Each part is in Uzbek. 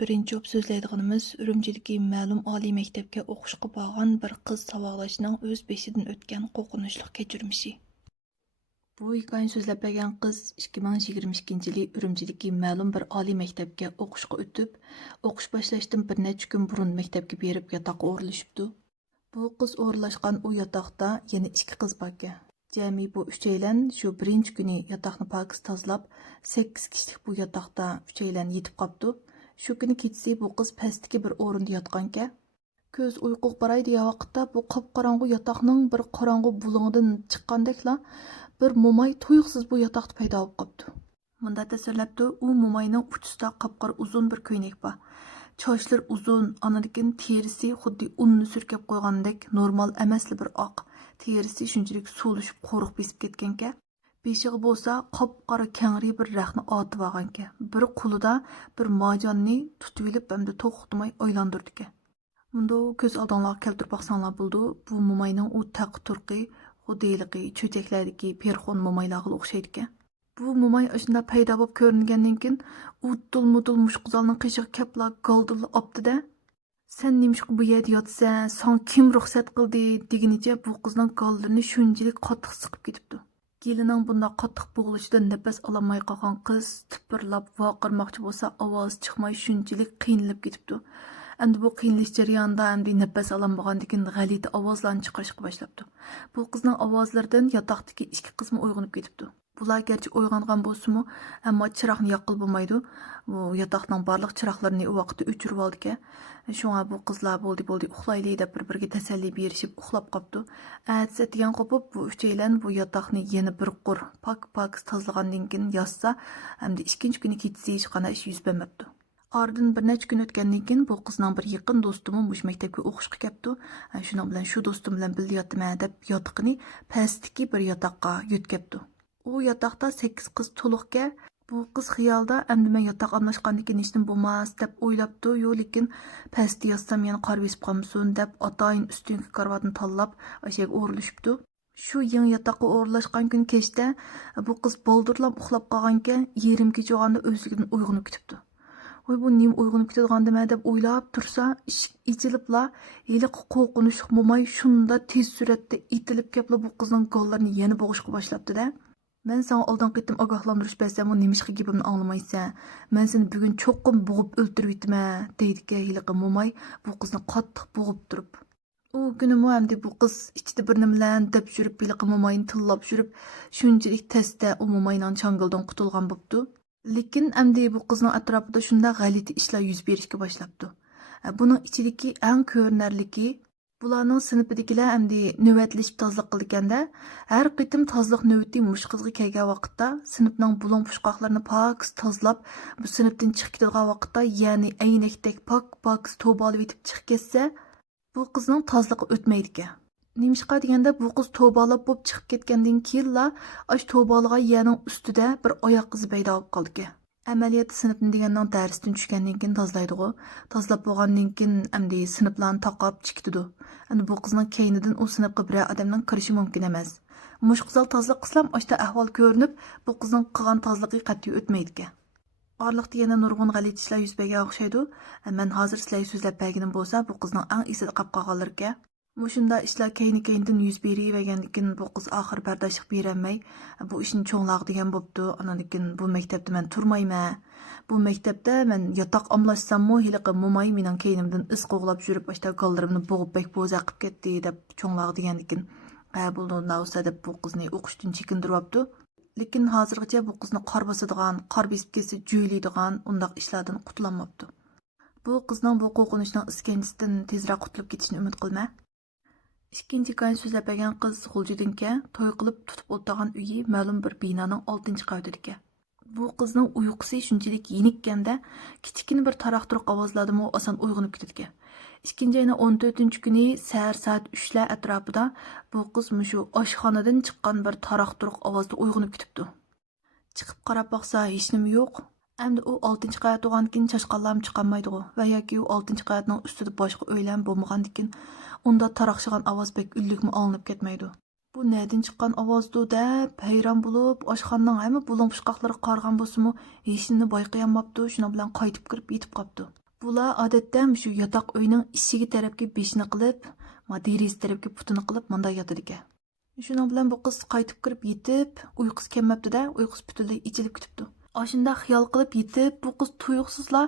birinchi o'p so'zlaydiganimiz Urumchidagi ma'lum oliy maktabga o'qishga borgan bir qiz savolashning o'z beshidan o'tgan qo'rqinchli kechirmishi. Bu hikoyani so'zlab bergan qiz 2022 yili Urumchidagi ma'lum bir oliy maktabga o'qishga o'tib, o'qish boshlashdan bir necha kun burun maktabga berib yotoqqa o'rlashibdi. Bu qiz o'rlashgan u yotoqda yana ikki qiz bor ekan. Jami bu uchaylan shu birinchi kuni yotoqni pokis tozalab, 8 kishilik bu yotoqda uchaylan yetib qopdi. Shu kuni kechasi bu qiz pastdagi bir o'rinda yotgan-ka. Ko'z uyquga boray degan vaqtda bu qop-qorong'u yotoqning bir qorong'u buling'idan chiqqandekla bir mo'may tuyuqsiz bu yotoqda paydo bo'lib qopti. Bunda tasvirlabdi, u mo'mayning uchida qop-qora uzun bir ko'ylak bor. Chochlar uzun, anadikin terisi xuddi unni surkab qo'ygandek normal emasli bir oq. Terisi shunchalik so'lishib qo'riq besib ketgan-ka. Beshig'i bo'lsa qop-qora kangri bir raxni otib olgan-ka. Bir qo'lida bir mojonni tutib olib, hamda to'xtamay aylantirdi-ka. Bunda ko'z oldingizga keltirib baqsanglar bo'ldi. Bu mo'mayning u taq turqi, xudiliqi, cho'chaklardagi perxon mo'maylarga o'xshaydi-ka. Bu mo'may shunda paydo bo'lib ko'ringandan keyin u dul-mudul mushqizalning qishig'i kapla goldil opdi-da. Sen nimishqa bu yerda yotsan, sen kim ruxsat qildi deginicha bu qizning qo'llarini shunchalik qattiq siqib ketibdi. Gelining bunda qattiq bo'g'ilishidan nafas ololmay qolgan qiz tipirlab voqirmoqchi bo'lsa ovoz chiqmay shunchalik qiynalib ketibdi. Endi bu qiynalish jarayonida endi nafas ololmagandan g'alati ovozlarni chiqarishga boshlabdi. Bu qizning ovozlaridan yotoqdagi ikki qizmi uyg'onib ketibdi. Bular gerçi uyg'ongan bo'lsa-mu, ammo chiroqni yoqib bo'lmaydi. Bu yotoqning barliq chiroqlarini u vaqtda o'chirib oldi-ka. Shunga bu qizlar bo'ldi uxlayli deb bir-biriga tasalli berishib uxlab qopdi. Atsa qopib bu uchaylan bu yotoqni yana bir qur pak tozalagandan keyin yozsa, hamda ikkinchi kuni kechasi hech qanday ish yuz bermabdi. Oradan bir necha kun o'tgandan keyin bu qizning bir yaqin do'stimi mush maktabga o'qishga kelibdi. Shuning bilan shu do'stim bilan birga yotaman deb yotiqini pastdagi bir yotoqqa yo'tkabdi. U yotoqda 8 qiz to'liqga. Bu qiz xiyolda endi men yotoq almashgandan keyin hech nima bo'lmas deb o'ylabdi. Yo'q, lekin pastda yotsam yana qor besib qolmasin deb atayin ustungi karvatni tanlab o'shaga o'rlashibdi. Shu yangi yotoqqa o'rlashgan kun kechda bu qiz boldirlab uxlab qolganka, yarim kecha olganda o'zligidan uyg'onib ketibdi. Voy bu nim uyg'onib ketadigan deb o'ylab tursa, eshik ichilibla, hali qo'rqinchli mo'may shunda tez suratda itilib kelib bu qizning qo'llarini yana bo'g'ishga boshlabdi-da. Men sana oldin qitim ogohlantirish bersam, nimishqa gapimni anglamaysan. Men seni bugun cho'qqim bo'g'ib o'ltirib yetman, deydi-ki hiliqi mo'may bu qizni qattiq bo'g'ib turib. U kuni hamda bu qiz ichida bir nimalarni deb yurib, hiliqi mo'mayni tillab yurib, shunchalik tezda u mo'mayning changildan qutulgan bo'pti. Lekin endi bu qizning atrofida shunda g'alati ishlar yuz berishga boshlabdi. Buning ichidagi eng ko'rinarliki bularning sinfidagilar endi navbatlashib tozalik qilganda, har qitim tozalik navbati mush qizga kelgan vaqtda sinfning bulon pushqoqlarini pok tozalab, bu sinfdan chiqib ketadigan vaqtda, ya'ni aynakdek pok tavba olib yetib chiqib ketsa, bu qizning tozaligi o'tmaydi ekan. Nimishqa deganda bu qiz tavbalab bo'lib chiqib ketgandan keyinla ash tavbaliga yaning ustida bir oyoq izi paydo bo'lib qoldi ekan. Amaliyat sinfni deganning darsdan tushgandan keyin tozalaydi-ku. Tozalab bo'lgandan keyin endi sinflarni taqab chiqitdi. Endi bu qizning keynidan u sinfga bir odamning kirishi mumkin emas. Mushqizal tozalab qilsam, ashta ahvol ko'rinib, bu qizning qilgan tozaligi qat'iy o'tmaydi ekan. Orliqda yana nurg'un g'alati ishlar yuz bergan o'xshaydi. Men hozir sizlarga so'zlab berganim bo'lsa, bu qizning eng esida qolib qolganlar ekan. Mushunda ishlar keyni-keyndan yuz beravergandan keyin bu qiz oxir bardoshlik berolmay, bu ishni cho'nglag degan bo'pti. Anadikin bu maktabda men turmayman. Bu maktabda men yotoq amlashsammi, hiliqi mo'may mening keynimdan is qo'g'lab yurib, ashta qo'llarimni bo'g'ib bek bo'za qilib ketdi deb cho'nglag degandan keyin bo'ldi nausa deb bu qizni o'qishdan chekindiryapti. Lekin hozirgacha bu qizni qor bosadigan, qor besib ketsa jo'ylaydigan undaq ishlardan qutulolmabdi. Bu qizning bu qo'rqinchning iskanchisidan tezroq qutulib ketishini umid qilma. Ikkinchi hikoyani so'zlab bergan qiz G'uljidinga to'y qilib tutib o'tirgan uyi ma'lum bir binoning 6-qavatida. Bu qizning uyqusi shunchalik yenikkanda, kichkina bir taroq-turuq ovozlardan oson uyg'onib ketdi. Ikkinchi ayning 14-kuni soat 3lar atrofida bu qiz shu oshxonadan chiqqan bir taroq-turuq ovozda uyg'onib ketibdi. Chiqib qarab baqsa hech nima yo'q. Endi u 6-qavat bo'lgandan keyin chashqonlarm chiqolmaydi va yoki u 6-qavatning ustida boshqa o'ylam bo'lmagandan keyin unda taraqshigan ovoz bek ullikmi olinib ketmaydi. Bu nerdan chiqqan ovozdi deb hayron bo'lib, oshxonaning hamma bulon pushqoqlari qargan bo'lsa-mu, hech nima bayqayolmabdi. Shuning bilan qaytib kirib yetib qopti. Bular odatda shu yotoq uyning eshigi tarafga beshini qilib, deraza tarafga putini qilib manda yotadi ekan. Shuning bilan bu qiz qaytib kirib yetib, uyqusi kelmabdi-da, uyqusi butunlay ichilib ketibdi. Ashunda xiyol qilib yetib, bu qiz tuyuqsizla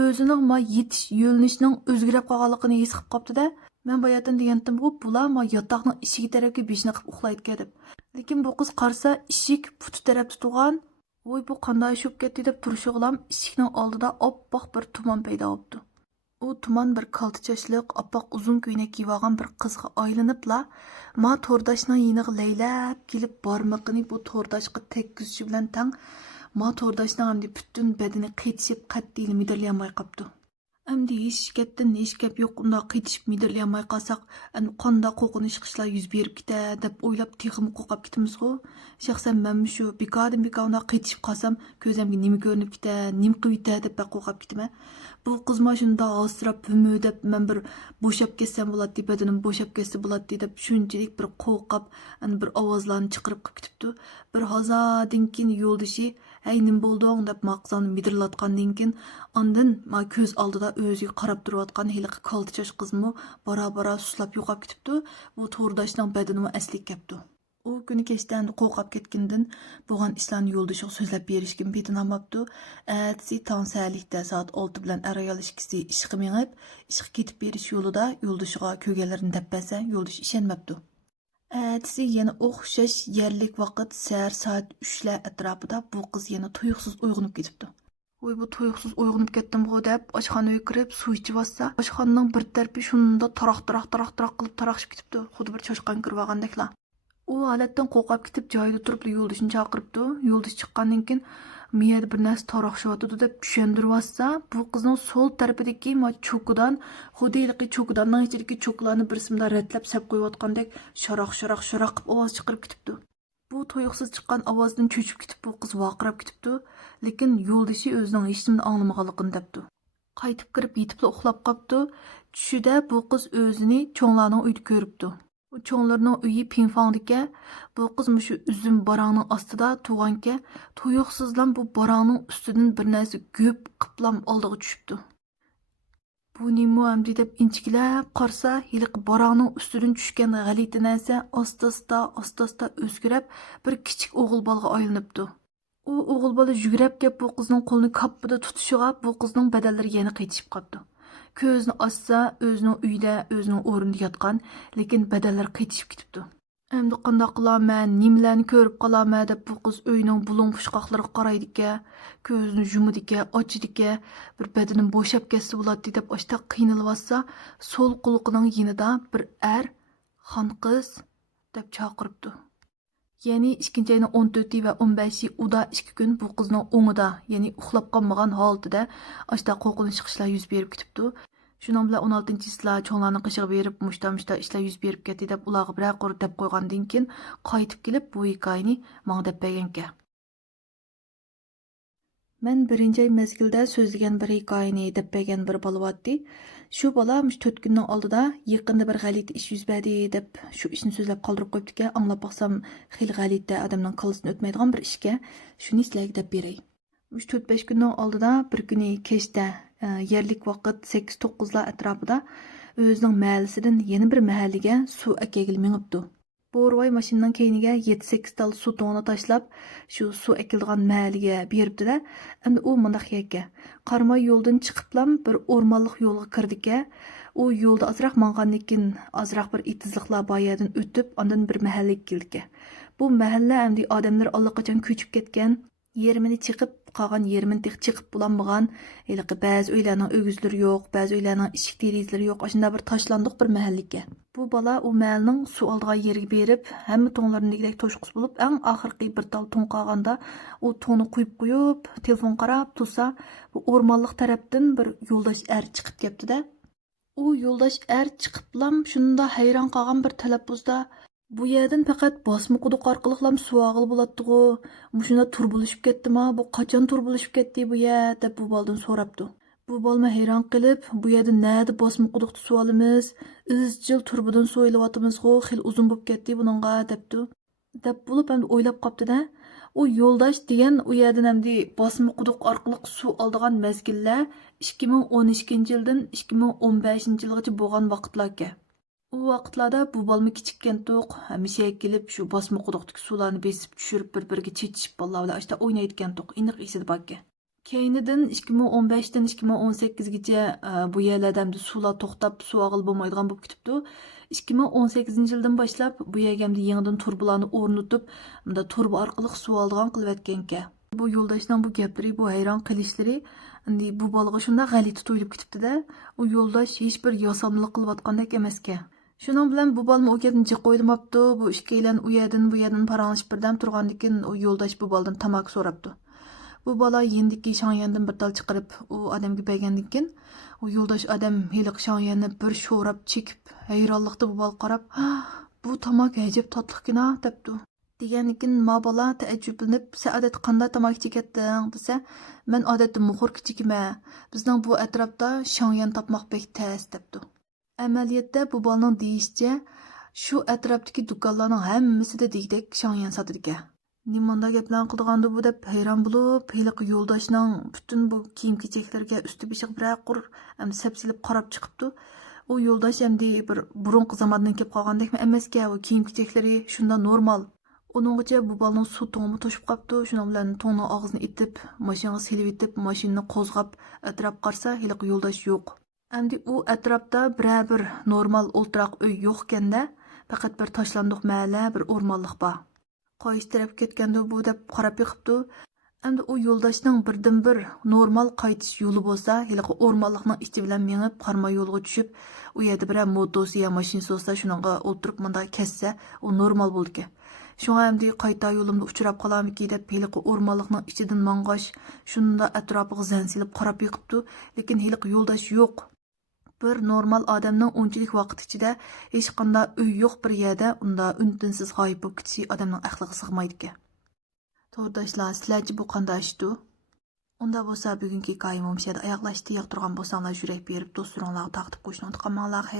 o'zining yetish yo'linishining o'zgarib qolganligini his qilib qopti-da. Men boyadan degandim bular yotoqning eshigi tarafga beshini qilib uxlaydi deb. Lekin bu qiz qarsa, eshik puti tarafda turgan. Voy bu qanday shub ketdi deb turishig'lam eshikning oldida oppoq bir tuman paydo bo'ldi. U tuman bir kalta chashliq, oppoq uzun ko'ylak kiyib olgan bir qizga aylanibla, to'rdashning yiniga laylab kelib barmoqini bu to'rdashga tekkizishi bilan tang, to'rdashning hamda butun badani qetishib, qattiq midirlayolmay qopti. Әмді ешкеттен ешкеп yo'q unda qetishib midirlayolmay qolsak, qanda qo'rqinish qishlar yuz berib ketadi deb o'ylab texim qo'rqib ketamiz-ku. Shaxsan men shu bekodan unda qetishib qolsam, ko'zimga nima ko'rinib ketadi, nima qilib ketadi deb qo'rqib ketaman. Bu qiz shunda asrab deb men bir bo'shab ketsam bo'ladi, badanim bo'shab ketsa bo'ladi deb shunchalik bir qo'rqib, bir ovozlarni chiqarib ketibdi. Bir hozirdan keyin yo'ldoshi "Ey, nim bo'lding?" deb maqsani midirlatgandan keyin ondan ko'z oldida o'ziga qarab turayotgan hiliqi kaltachash qizmi bora-bora suslab yo'qolib ketibdi. Bu to'rdashning badanimi asli kelibdi. U kuni kechdan qo'rqib ketgandan bo'lgan ishlarni yo'ldoshiga so'zlab berishga betinamabdi. Atsi tong salikda soat 6 bilan ayol ikkisi ishga minib, ishga ketib berish yo'lida yo'ldoshiga ko'rganlarini deb bersa, yo'ldosh ishonmabdi. Atsi yana o'xshash yerlik vaqt soat 3lar atrofida bu qiz yana tuyuqsiz uyg'onib ketibdi. Voy bu tuyuqsiz uyg'onib ketdim-ku deb oshxonaga kirib suv ichib olsa, oshxonaning bir tarafi shunda taroq qilib taraqshib ketibdi. Xuddi bir cho'chqan kirib olgandeklar. U holatdan qo'rqib ketib joyida turib yo'ldoshini chaqiribdi. Yo'ldosh chiqqandan keyin miyada bir narsa taroqshyotdi deb tushuntirib olsa, bu qizning so'l tarafidagi cho'kidan, xuddi cho'kidanning ichidagi cho'klarni bir simda ratlab sap qo'yayotgandek sharoq qilib ovoz chiqarib ketibdi. Bu tuyuqsiz chiqqan ovozdan cho'chib ketib bu qiz vaqirab ketibdi, lekin yo'ldoshi o'zining hech nimani anglamaganligini debdi. Qaytib kirib yetibla uxlab qopti. Tushida bu qiz o'zini cho'nglarning uyida ko'ribdi. Bu cho'nglarning uyi pinfangdika, bu qiz shu uzum barangning ostida turganka, tuyuqsizlan bu barangning ustidan bir narsa ko'p qiplam oldiga tushibdi. Bu nima amdi deb inchikilab qarsa, hiliq barangning ustidan tushgan g'alati narsa asta-asta o'zgarib, bir kichik o'g'il bolaga aylanibdi. U o'g'il bola yugurib kelib bu qizning qo'lini kappida tutishiga bu qizning badallari yana qaytishib qoldi. Ko'zni ochsa, o'zining uyida, o'zining o'rnida yotgan, lekin badallari qaytishib ketibdi. Endi qanday qilaman, nimalarni ko'rib qolaman deb bu qiz uyning bulung pushqoqlariga qaraydi-ka, ko'zini yumidi-ka, ochidi-ka, bir badanim bo'shab ketsa bo'ladi deb ochta qiynalib olsa, so'l quloqining yonida bir xon qiz deb chaqiribdi. Ya'ni 2-ayning 14 va 15 uda 2 kun bu qizning o'ngida, ya'ni uxlab qolmagan holatida ochta qo'rqinch chiqishlar yuz berib ketibdi. Shuning bilan 16-yillar cho'nglarning qishig'i berib, mushta ishlar yuz berib ketdi deb ularga bir qor deb qo'ygandan keyin qaytib kelib bu hikoyani menga deb berganka. Men birinchi mezgilda so'zlagan bir hikoyani deb bergan bir bola bor. Shu bola 4 kunning oldida yaqinda bir g'alati ish yuz berdi deb shu ishni so'zlab qoldirib qo'yibdi-ki, anglab baqsam xil g'alati odamning qalbini o'tmaydigan bir ishga shuni sizlarga deb beray. 4-5 kunning oldida bir kuni kechda yerlik vaqt 8-9lar atrofida o'zining mahallasidan yana bir mahallaga suv akagil minibdi. Bo'rvoy mashinaning keyniga 7-8 tal suv to'g'ini tashlab, shu suv akildigan mahallaga beribdi-da. Endi u mundaq yakka. Qarmay yo'ldan chiqiblam bir o'rmonlik yo'lga kirdi-ka, u yo'lda azroq mangandan keyin azroq bir itizliqlar boyadan o'tib, ondan bir mahallaga keldi-ka. Bu mahalla endi odamlar allaqachon ko'chib ketgan, yerimini chiqib qolgan, yerimini chiqib bulanmagan, haliqi ba'zi uylarning o'gizlari yo'q, ba'zi uylarning eshik derazalari yo'q, shunda bir tashlandiq bir mahalla. Bu bola u mahalning suv oldigan yeriga berib, hamma to'nglarinigidek to'shqus bo'lib, eng oxirgi bir tal to'ng qolganda, u to'ngni qo'yib, telefon qarab tursa, bu o'rmonlik tarafdan bir yo'ldosh chiqib ketdi-da. U yo'ldosh chiqiblam shunda hayron qolgan bir talaffuzda bu yerdan faqat bosma quduq orqaliqlam suv og'il bo'ladi-ku. Mushunda tur bo'lishib ketdimi? Bu qachon tur bo'lishib ketdi bu yer deb bu boldan so'rabdi. Bu bolma hayron qilib, bu yerda nada bosma quduqda suv olamiz? Izchil turbidan suv ilyapmiz-ku, xil uzun bo'lib ketdi buningga debdi. Deb bo'lib ham o'ylab qopdi-da. u yo'ldosh degan u yerdan hamdi bosma quduq orqali suv oldigan mezgillar 2012 yildan 2015 yilgacha bo'lgan vaqtlarga. U vaqtlarda bu balma kichikkan to'q hamisha kelib shu bosma quduqdagi suvlarni besib tushirib bir-biriga chechishib bolalar bilan ashta o'ynayotgan to'q aniq esida borkan. Keyinidan 2015 dan 2018gacha bu yerlarda hamda suvlar to'xtab suv og'il bo'lmaydigan bo'lib ketibdi. 2018 yildan boshlab bu yerga hamda yangidan turbalarni o'rnatib, bunda turba orqali suv oldigan qilayotgan. Bu yo'ldoshning bu gaplari, bu hayron qilishlari endi bu bolaga shunda g'alati tuyulib ketibdi-da. U yo'ldosh hech bir yosamlik qilayotgandek emaskan. Shuning bilan bu balni o yerdan jiq qo'ydimapti. Bu ikkilan u yerdan paranglashib birdan turgandan keyin u yo'ldosh bu baldan tamaki so'rabdi. Bu bala yendiki Shangyandan bir tal chiqarib u odamga bergandan keyin u yo'ldosh odam heliq Shangyanni bir sho'rab chekib hayronlikda bu bal qarab, "Bu tamaki ajib tatliqkina" debdi. Degandan keyin ma bola taajjublanib, "Saodat qanday tamaki chekatding?" desa, "Men odatda muxur kichikman. Bizning bu atrofda Shangyan topmoq bek tez" debdi. Amaliyotda bu balaning deyishicha, shu atrofdagi do'konlarning hammasida degdek Shangyan sotadi ekan. Nimanda gaplarni qilganda bu deb hayron bo'lib, heliq yo'ldoshning butun bu kiyim-kechaklarga usti-beshiga bir qur sapsilib qarab chiqibdi. U yo'ldosh hamda bir burunqi zamondan kelib qolgandekmi emasga, u kiyim-kechaklari shunda normal. Uninggacha bu balaning suv to'ng'i to'shib qopti. Shuning bilan to'ngning og'zini itib, mashinaga silib itib, mashinani qo'zg'ab atrof qarsa, heliq yo'ldosh yo'q. Endi u atrofda bir normal o'ltiroq uy yo'q-kanda, faqat bir tashlandiq mahalla, bir o'rmonlik bor. Qaysi taraf ketganda bu deb qarab yiqibdi. Endi u yo'ldoshning birdan-bir normal qaytish yo'li bo'lsa, haliqi o'rmonlikning ichi bilan mengib, qarma yo'lga tushib, u yerda bir motosi ya mashinasi bo'lsa, shuningga o'tirib munda kessa, u normal bo'ldi. Shunga endi qayta yo'limda uchrab qolamiki deb haliqi o'rmonlikning ichidan mang'ash, shunda atrofiga zansilib qarab yiqibdi, lekin haliqi yo'ldosh yo'q. Bir normal odamning unchalik vaqt ichida hech qanday uy yo'q bir yerda unda untinsiz g'oyib bo'lib ketishi odamning aqliga sig'maydi ekan. To'rdoshlar, sizlarchi bu qanday ishdi? Unda bo'lsa bugungi hikoyam o'sha yerda oyoqlashdi. Yoqtirgan bo'lsanglar yurak berib, do'stlaringlarga taqdim qo'yishni unutmanglar. Xayr.